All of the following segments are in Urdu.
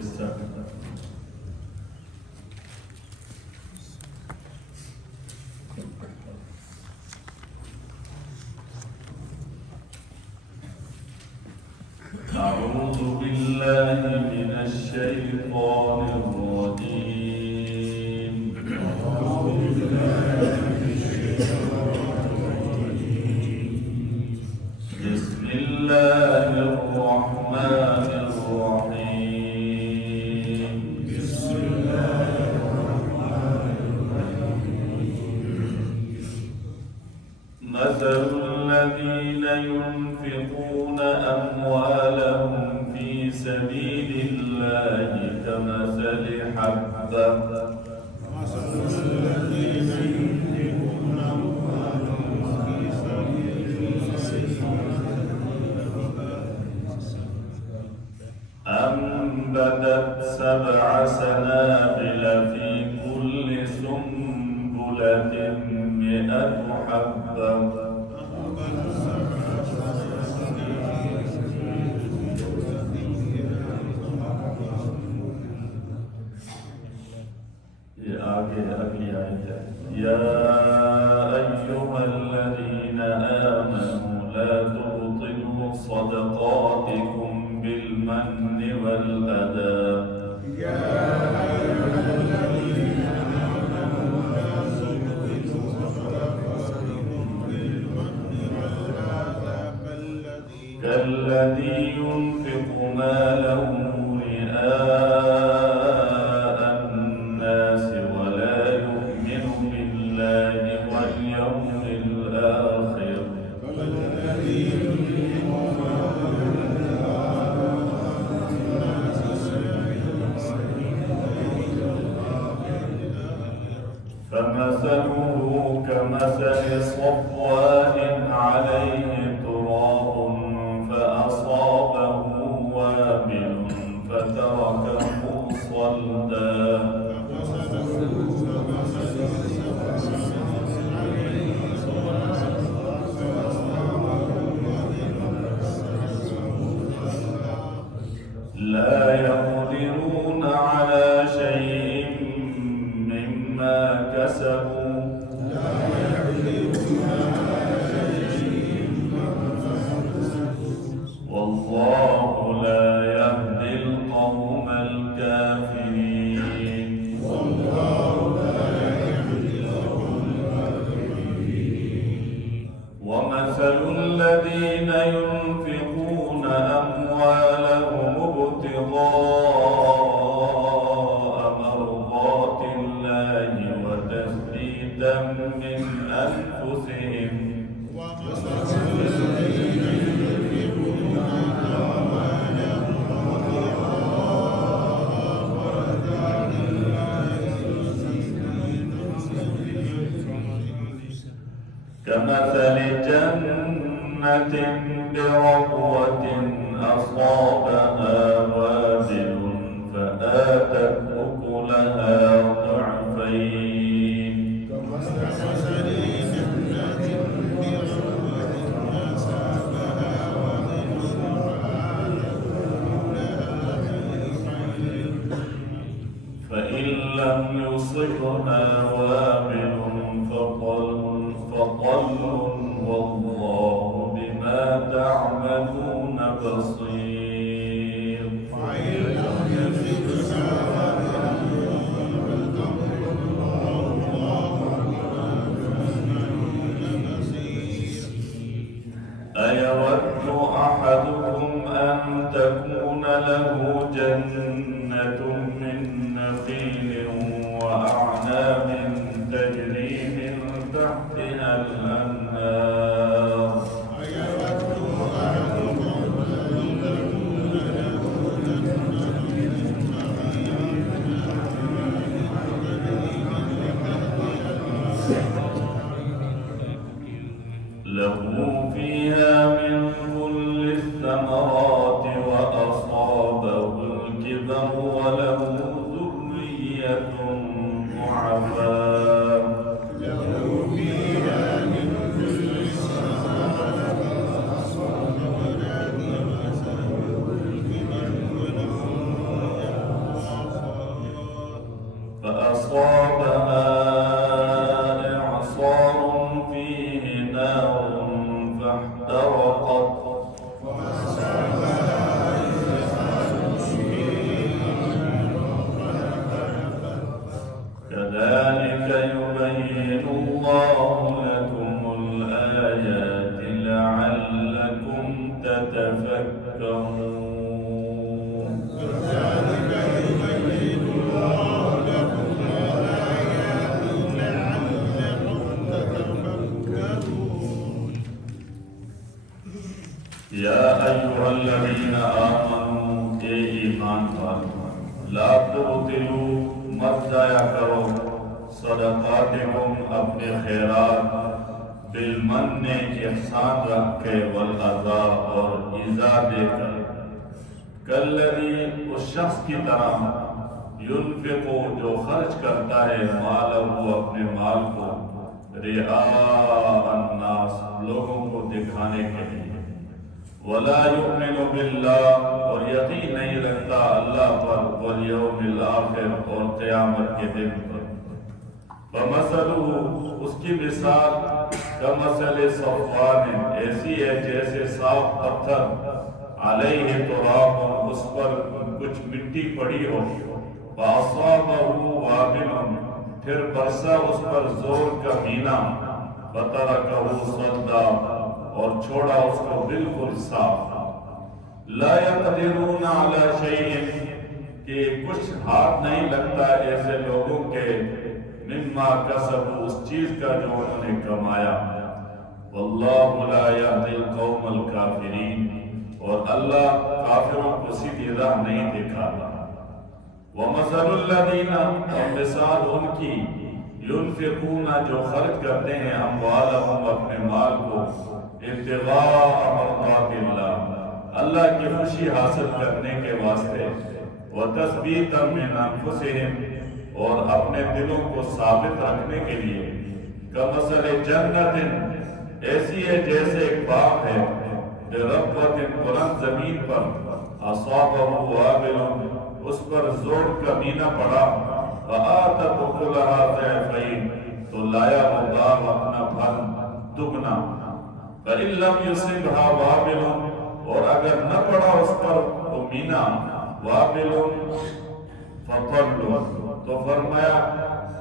السابقة. أعوذ بالله من الشيطان الرجيم. بسم الله الرحمن الرحيم. مثل الذين ينفقون أموالهم في سبيل الله كمثل حبة أنبتت 7 سنابل في كل سنبلة 100 حبة يا أيها الذين آمنوا لا تبطلوا صدقاتكم بالمن والأذى كالذي ينفق ماله رئاء الناس ولا يؤمن بالله واليوم الآخر فمثله كمثل صفوان عليه تراب فأصابه وابل فتركه صلدا لا يقدرون على شيء مما كسبوا والله لا يهدي القوم الكافرين. ومثل الذين ينفقون أموالهم ابتغاء مرضات الله وتثبيتا من أنفسهم كمثل جنة بربوة أصابها وابل فآتت أكلها ضعفين فإن لم يصبها وابل فطل والله بما تعملون بصير. أيود أحدكم أن تكون له جنة من نخيل وأعناب تجري من تحتها الأنهار له فيها من كل الثمرات وأصابه الكبر وله ذرية ضعفاء خیراتکم اپنے خیرات بالمن احسان رکھ کے والعطا اور ایزا دے کر کالذی اس شخص کی طرح ينفق جو خرچ کرتا ہے مالہ اپنے مال کو رعاء الناس لوگوں کو دکھانے کے لیے ولا یؤمن باللہ اور یقین نہیں رکھتا اللہ پر والیوم الآخر اور قیامت کے دن پر فمثلہ اس کی مثال کمثل صفوان ایسی ہے جیسے صاف پتھر علیہ تراب اس پر کچھ مٹی پڑی ہو فاصابہ وابل پھر برسا اس پر زور کا مینا فترکہ صدا اور چھوڑا اس کو بالکل صاف لا یقدرون علی شیء کہ کچھ ہاتھ نہیں لگتا ایسے لوگوں کے مما کسبوا اس چیز کا جو انہوں نے کمایا واللہ لا یہدی القوم الکافرین اور اللہ کافروں کو سیدھی راہ نہیں دکھاتا وَمَثَلُ الَّذِينَ اور مثال ان کی يُنْفِقُونَ جو خرچ کرتے ہیں اموالہم اپنے مال کو ابتغاء مرضات اللہ اللہ کی خوشی حاصل کرنے کے واسطے وَتَثْبِيتًا مِنْ أَنفُسِهِمْ اور اپنے دلوں کو ثابت رکھنے کے لیے كَمَثَلِ جَنَّةٍ ایسی ہے جیسے ایک باغ ہے بِرَبْوَةٍ بلند زمین پر أَصَابَهُ وَابِلٌ اس پر زور کا مینا پڑا فآتت اکلها ضعفین تو لایا وہ باغ اپنا پھل دگنا فإن لم يصبها وابل اور اگر نہ پڑا اس پر وہ مینا وابل فطل تو فرمایا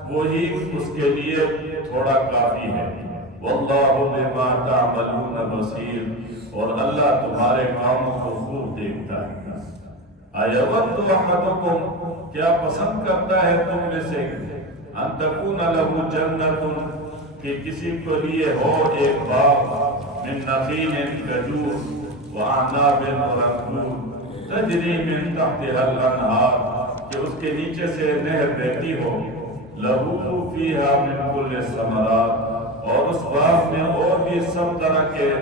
وہی اس کے لیے تھوڑا کافی ہے واللہ بما تعملون بصیر اور اللہ تمہارے کاموں کو خوب دیکھتا ہے ایود احدکم کیا پسند کرتا ہے تم میں سے ان تکون لہ جنت کہ کسی کو لیے ہو ایک باغ من نخیل کھجور واعناب اور انگور تجری من تحتها الانہار کہ اس کے نیچے سے نہر بہتی ہو لہو فیہا من کل الثمرات اور اس باغ میں اور بھی سب طرح کے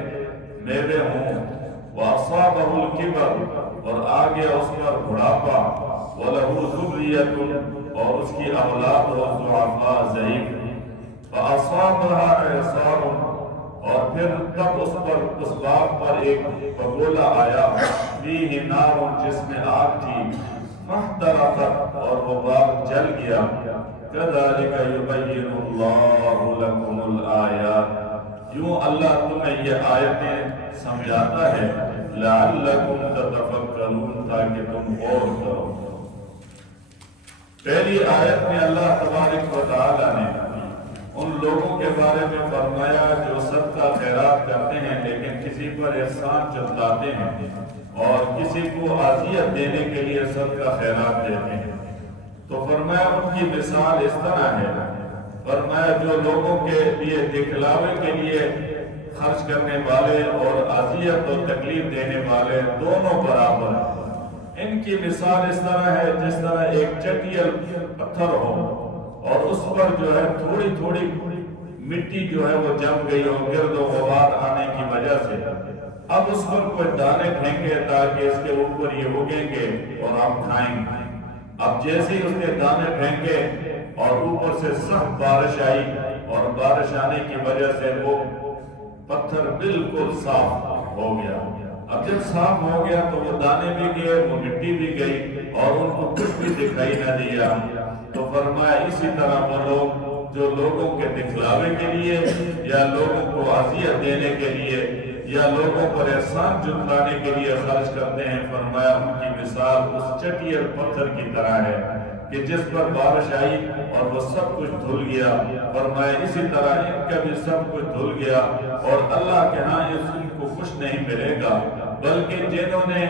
میوے ہوں وَأَصَابَهُ الْكِبَرُ اور آگے اس پر بڑھاپا وَلَهُ ذُرِّيَّةٌ اور اس کی اولاد و ضعفاء ضعیف فَأَصَابَهَا إِعْصَارٌ اور پھر تب اس پر اس باغ پر ایک بگولا آیا فِيهِ نَارٌ جس میں آگ تھی فَاحْتَرَقَتْ اور وہ باغ جل گیا كَذَلِكَ يُبَيِّنُ اللَّهُ لَكُمُ الْآيَاتِ یوں اللہ تمہیں یہ آیتیں سمجھاتا ہے لعلکم تتفکرون تاکہ تم غور کرو پہلی آیت میں اللہ تبارک و تعالی نے ان لوگوں کے بارے میں فرمایا جو صدقہ خیرات کرتے ہیں لیکن کسی پر احسان جتلاتے ہیں اور کسی کو عافیت دینے کے لیے صدقہ خیرات دیتے ہیں تو فرمایا ان کی مثال اس طرح ہے فرمایا جو لوگوں کے لیے دکھلاوے کے لیے خرچ کرنے والے اور اذیت اور تکلیف دینے والے دونوں برابر ہیں ان کی مثال اس طرح ہے جس طرح ایک چٹیل پتھر ہو اور اس پر جو ہے تھوڑی تھوڑی مٹی جو ہے وہ جم گئی ہو گرد و غبار آنے کی وجہ سے اب اس پر کوئی دانے پھینکے تاکہ اس کے اوپر یہ اگیں گے اور آپ کھائیں گے اب جیسے ہی اس نے دانے پھینکے اور اوپر سے سخت بارش آئی اور بارش آنے کی وجہ سے وہ پتھر بالکل صاف ہو گیا اب جب صاف ہو گیا تو وہ دانے بھی گئے وہ مٹی بھی گئی اور ان کو کچھ بھی دکھائی نہ دیا تو فرمایا اسی طرح وہ لوگ جو لوگوں کے دکھلاوے کے لیے یا لوگوں کو اذیت دینے کے لیے یا لوگوں پر احسان جتلانے کے لیے خرچ کرتے ہیں فرمایا ان کی مثال اس چٹیل پتھر کی طرح ہے کہ جس پر بارش آئی اور وہ سب کچھ دھل گیا فرمایا اسی طرح ان کا بھی سب کچھ دھل گیا اور اللہ کے ہاں اس ان کو کچھ نہیں ملے گا بلکہ جنہوں نے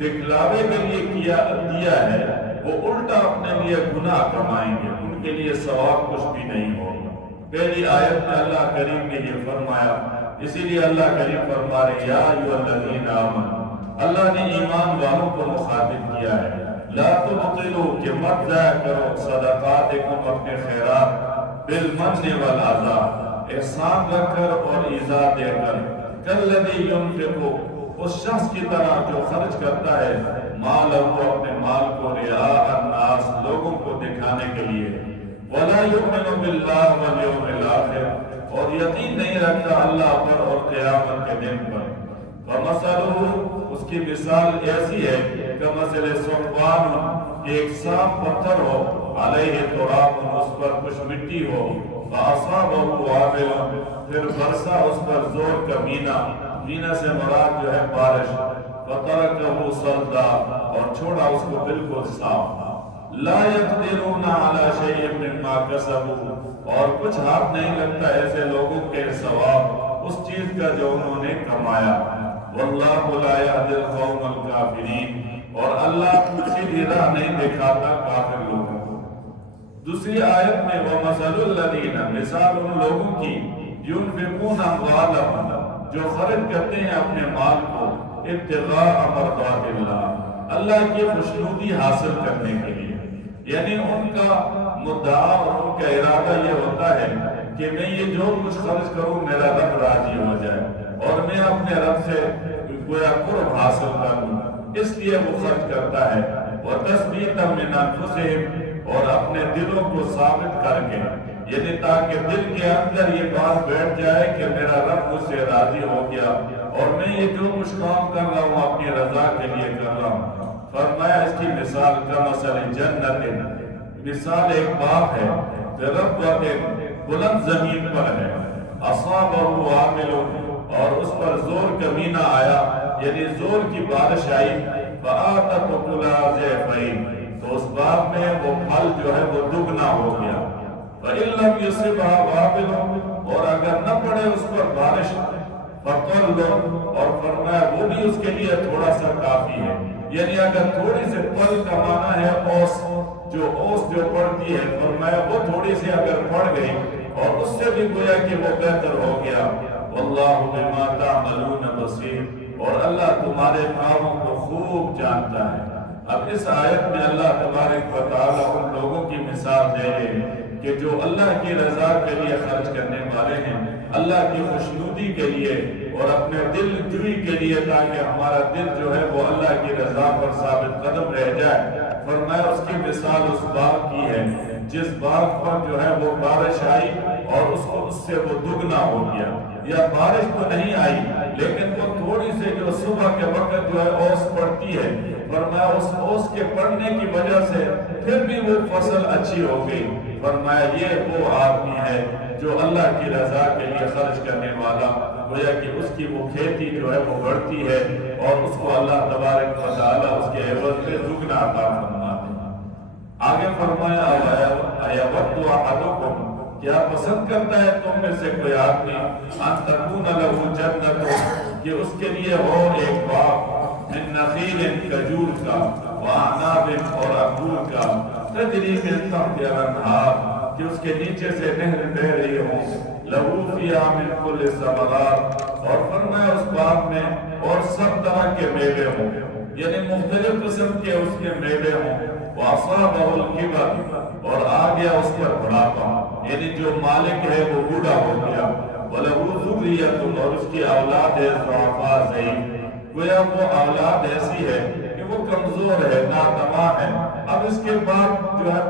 دکھلاوے کے لیے دیا ہے وہ الٹا اپنے لیے گناہ کمائیں گے ان کے لیے ثواب کچھ بھی نہیں ہوگا پہلی آیت میں اللہ کریم نے یہ فرمایا اسی لیے اللہ کریم فرما رہے یا ایھا الذین آمنوا اللہ نے ایمان والوں کو مخاطب کیا ہے لا تبطلوا کہ مت ضائع کرو صدقاتکم اپنے خیرات بالمن والعذا احسان رکھ کر اور ایذا دے کر کالذی ينفق اس شخص کی طرح جو خرچ کرتا ہے مالہ اپنے مال کو رعاء الناس لوگوں کو دکھانے کے لیے ولا یؤمن باللہ والیوم الآخر اور یقین نہیں رکھتا اللہ پر اور قیامت کے دن پر ومثلہ اس کی مثال ایسی ہے کہ مثل صفوان کہ ایک صاف پتھر ہو علیہ تراب اس پر کچھ مٹی ہو فاصابہ وابل پھر برسا اس پر زور کا مینا سے مراد جو ہے بارش فترکہ صلدا اور چھوڑا اس کو بالکل صاف لا یقدرون علی شیء مما کسبوا اور کچھ ہاتھ نہیں لگتا ایسے لوگوں کے ثواب اس چیز کا جو انہوں نے کمایا واللہ لا یہدی القوم الکافرین اور اللہ سیدھی راہ نہیں دکھاتا کافر لوگوں کو دوسری آیت میں وَمَثَلُ الَّذِينَ مثال ان لوگوں کی يُنْفِقُونَ أَمْوَالَهُمْ جو خرچ کرتے ہیں اپنے مال کو ابتغاء مرضات اللہ اللہ کی خوشنودی حاصل کرنے کے لیے یعنی ان کا مدعا اور ان کا ارادہ یہ ہوتا ہے کہ میں یہ جو کچھ خرچ کروں میرا رب راضی ہو جائے اور میں اپنے رب سے گویا قرب حاصل کروں اس لیے وہ خرچ کرتا ہے وَتَثْبِيتًا مِنْ أَنفُسِهِمْ اور اپنے دلوں کو ثابت کر کے یعنی تاکہ دل کے اندر یہ بات بیٹھ جائے کہ میرا رب مجھ سے راضی ہو گیا اور میں یہ جو کچھ کام کر رہا ہوں اپنی رضا کے لیے کر رہا ہوں فرمایا اس کی مثال کمثل جنت مثال ایک باغ ہے ربوۃ بلند زمین پر ہے اصابہ وابل اور اس پر زور کا مینا آیا یعنی زور کی بارش آئی فآتت اکلہا ضعفین تو اس باغ میں وہ پھل جو ہے وہ دگنا ہو گیا فَإِن لَمْ يُصِبْهَا وَابِلٌ اور اگر نہ پڑے اس پر بارش فَطَلٌ اور فرمایا وہ بھی اس کے لیے تھوڑا سا کافی ہے یعنی اگر تھوڑی سے پل کا معنی ہے اوس جو پڑتی ہے فرمایا وہ تھوڑی سی اگر پڑ گئی اور اس سے بھی گویا کہ وہ بہتر ہو گیا واللہ بما تعملون بصیر اور اللہ تمہارے کاموں کو خوب جانتا ہے اب اس آیت میں اللہ تبارک و تعالی ان لوگوں کی مثال دے رہے ہیں کہ جو اللہ کی رضا کے لیے خرچ کرنے والے ہیں اللہ کی خوشنودی کے لیے اور اپنے دل جوئی کے لیے تاکہ ہمارا دل جو ہے وہ اللہ کی رضا پر ثابت قدم رہ جائے فرمایا اس کی مثال اس باغ کی ہے جس باغ پر جو ہے وہ بارش آئی اور اس سے وہ دگنا ہو گیا یا بارش تو نہیں آئی لیکن وہ تھوڑی سے جو صبح کے وقت جو ہے اوس پڑتی ہے فرمایا اس اوس کے پڑنے کی وجہ سے پھر بھی وہ فصل اچھی ہو گئی فرمایا یہ وہ آدمی ہے جو اللہ کی رضا کے لیے خرچ کرنے والا گویا کہ اس کی وہ کھیتی جو ہے وہ بڑھتی ہے اور اس کو اللہ تبارک و تعالی اس کے عوض میں دگنا عطا فرماتے ہیں آگے فرمایا ایود احدکم کیا پسند کرتا ہے تم میں سے کوئی آدمی ان تکون لہ جنت کہ اس کے لیے ہو ایک باغ من نخیل کھجور کا واعناب اور انگور کا تجری من تحتها الانہار کہ اس کے نیچے سے نہر بہ رہی ہوں لہو فیہا من کل ثمرات اور فرمایا اس باغ میں اور سب طرح کے میوے ہوں یعنی مختلف قسم کے اس کے میوے ہوں واصابہ الکبر اور آ گیا اس پر بڑھاپا یعنی جو مالک ہے وہ بوڑھا ہو گیا وَلَهُ ذُرِّيَّةٌ اور اس کی اولاد ہے ضعفاء ضعیف گویا وہ اولاد ایسی ہے کہ وہ کمزور ہے ناتواں ہے اب اس کے بعد جو ہے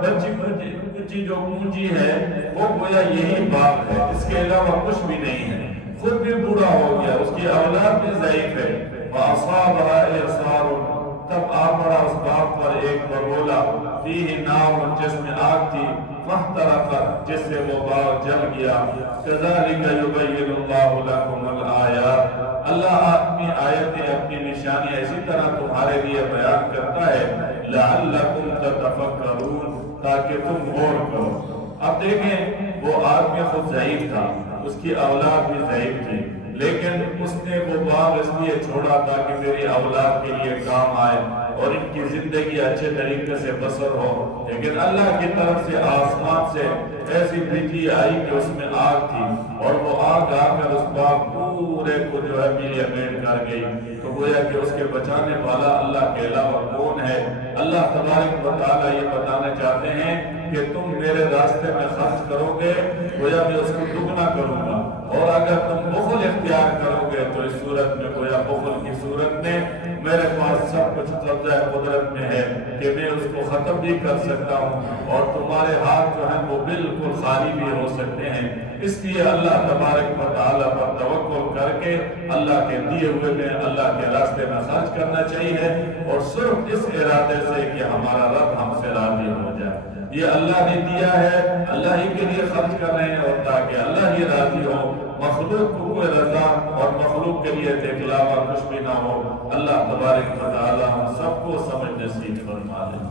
بچی جو پونجی ہے وہ گویا یہی باغ ہے اس کے علاوہ کچھ بھی نہیں ہے خود بھی بوڑھا ہو گیا اس کی اولاد بھی ضعیف ہے فَأَصَابَهَا إِعْصَارٌ تب آ پڑا اس باغ پر ایک بگولا فیہ نار جس میں آگ تھی فاحترقت جس سے وہ باغ جل گیا کذالک یبین اللہ لکم الآیات اللہ اپنی آیتیں اپنی نشانیاں اسی طرح تمہارے لیے بیان کرتا ہے لعلکم تتفکرون تاکہ تم غور کرو اب دیکھیں وہ آدمی خود ضعیف تھا اس کی اولاد بھی ضعیف تھی لیکن اس نے وہ باغ اس لیے چھوڑا تاکہ میری اولاد کے لیے کام آئے اور ان کی زندگی اچھے طریقے سے بسر ہو لیکن اللہ کی طرف سے آسمان سے ایسی بجلی آئی کہ اس میں آگ تھی اور وہ آگ آ کر اس باغ پورے کو جو ہے میلے میٹ کر گئی تو گویا کہ اس کے بچانے والا اللہ کے علاوہ کون ہے؟ اللہ تبارک و تعالیٰ یہ بتانا چاہتے ہیں کہ تم میرے راستے میں خرچ کرو گے گویا میں اس کو دگنا کروں گا، اور اگر تم بخل اختیار کرو گے تو اس صورت میں گویا بخل کی صورت میں میرے پاس سب کچھ قبضہ قدرت میں ہے کہ میں اس کو ختم بھی کر سکتا ہوں، اور تمہارے ہاتھ جو ہیں وہ بالکل خالی بھی ہو سکتے ہیں۔ اس لیے اللہ تبارک و تعالیٰ پر توکل کر کے اللہ کے دیے ہوئے میں اللہ کے راستے میں خرچ کرنا چاہیے، اور صرف اس ارادے سے کہ ہمارا رب ہم سے راضی ہو جائے۔ یہ اللہ نے دیا ہے، اللہ ہی کے لیے خرچ کر رہے ہیں، اور تاکہ اللہ ہی راضی ہو، مخلوق کو کوئی رضا اور مخلوق کے لیے دکھلاوا کچھ بھی نہ ہو۔ اللہ تبارک و تعالیٰ ہم سب کو سمجھ نصیب فرما دے۔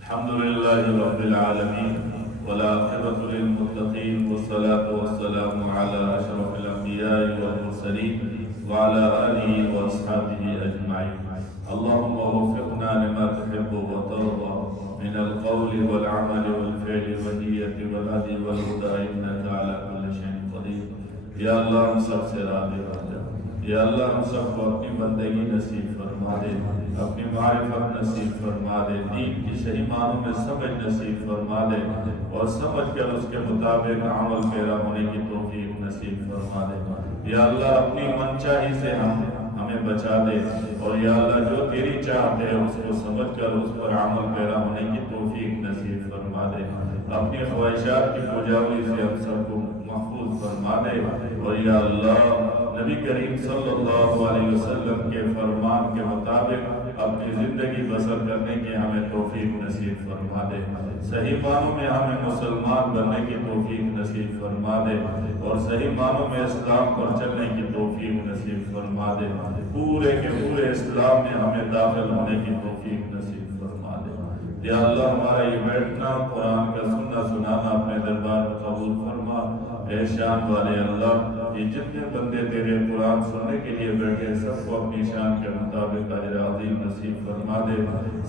الحمدللہ رب العالمین والعاقبۃ للمتقین والصلاة والسلام علی اشرف الانبیاء والمرسلین وعلی آلہ واصحابہ اجمعین۔ اللهم وفقنا لما تحب وترضى من القول والعمل والفعل والنية والهدي والهدى إنك على كل شيء قدير۔ یا اللہ ہم سب سے راضی ہو جا، یا اللہ ہم سب کو اپنی بندگی نصیب فرما دے، اپنی معرفت نصیب فرما دے، دین کی صحیح معنوں میں سمجھ نصیب فرما دے، اور سمجھ کر اس کے مطابق عمل پیرا ہونے کی توفیق نصیب فرما دے۔ یا اللہ اپنی منچاہی سے ہمیں بچا دے، اور یا اللہ جو تیری چاہت ہے اس کو سمجھ کر اس پر عمل پیرا ہونے کی توفیق نصیب فرما دے۔ اپنی خواہشات کی پجاوری سے ہم سب کو محفوظ فرما دے، اور یا اللہ نبی کریم صلی اللہ علیہ وسلم کے فرمان کے مطابق اپنی زندگی بسر کرنے کی ہمیں توفیق نصیب فرما دے، صحیح معنوں میں ہمیں مسلمان بننے کی توفیق نصیب فرما دے، اور صحیح معنوں میں اسلام پر چلنے کی توفیق نصیب فرما دے، پورے کے پورے اسلام میں ہمیں داخل ہونے کی توفیق نصیب فرما دے۔ یا اللہ ہمارا یہ بیٹھنا قرآن کا سننا سنانا اپنے دربار میں قبول فرما۔ اے شان والے اللہ، یہ جتنے بندے تیرے قرآن سننے کے لیے بیٹھے سب کو اپنی شان کے مطابق اجر عظیم نصیب فرما دے،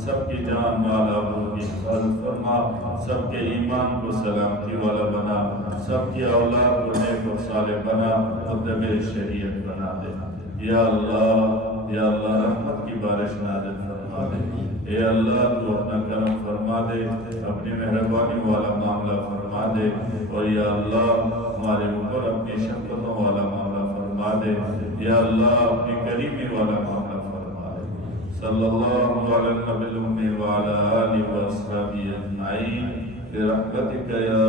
سب کی جان مال آبرو کی حفاظت فرما، سب کے ایمان کو سلامتی والا بنا، سب کی اولاد کو نیک اور صالح بنا، متبع شریعت بنا دے۔ یا اللہ رحمت کی بارش نازل فرما دے۔ اے اللہ تو اپنا کرم فرما دے، اپنی مہربانی والا معاملہ فرما دے، اور یا اللہ ہمارے اوپر اپنی شفقتوں والا معاملہ فرما دے، یا اللہ اپنی کریمی والا معاملہ فرما دے۔ صلی اللہ علی النبی الامی وعلی آلہ واصحابہ اجمعین برحمتک یا